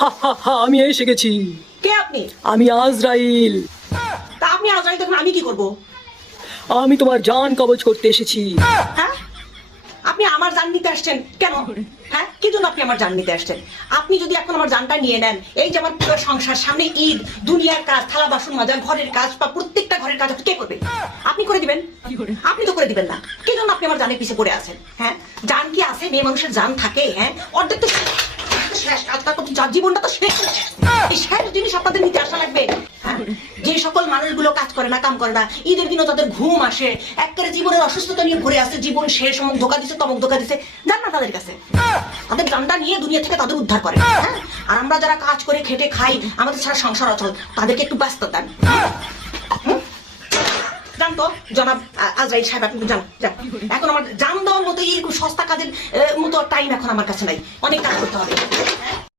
হা হা হা, আমি এসে গেছি। কে আপনি? আমি আজরাইল। তা আপনি আজরাইল তখন আমি কি করব? আমি তোমার জান কবজ করতে এসেছি। হ্যাঁ, আপনি আমার জান নিতে আসছেন কেন? হ্যাঁ, কি জন্য আপনি আমার জান নিতে আসছেন? আপনি যদি এখন আমার জানটা নিয়ে নেন, এই যে আমার পুরো সংসার, সামনে ঈদ, দুনিয়ার কাজ, থালা বাসন মাজা, ঘরের কাজ বা প্রত্যেকটা ঘরের কাজ কে করবে? আপনি করে দিবেন? আপনি তো করে দিবেন না। কি জন্য আপনি আমার জানের পিছে পড়ে আছেন? হ্যাঁ, জান কি আছে? মেয়ে মানুষের জান থাকে? হ্যাঁ, অর্ধেক তো শেষ। আজকাল তো জীবনটা তো শেষ। এই শেষ জিনিস আপনাদের নিতে আসা লাগবে? হ্যাঁ, যে সকল মানুষগুলো কাজ করে না, কাম করে না, ঈদের দিনও তাদের ঘুম আসে, একেবারে জীবনের অসুস্থতা নিয়ে ঘুরে আসে, জীবন শেষ, অমুক ধোকা দিছে, তমক ধোকা দিছে, যান না তাদের কাছে। তাদের জানটা নিয়ে দুনিয়া থেকে তাদের উদ্ধার করে। হ্যাঁ, আর আমরা যারা কাজ করে খেটে খাই, আমাদের সারা সংসার অচল, তাদেরকে একটু ব্যস্ত দেন। জান তো জনাব আজরাইল সাহেব, আপনি জান যান। এখন আমার জান দেওয়ার মতো এই সস্তা কাজের মতো টাইম এখন আমার কাছে নাই, অনেক কাজ করতে হবে।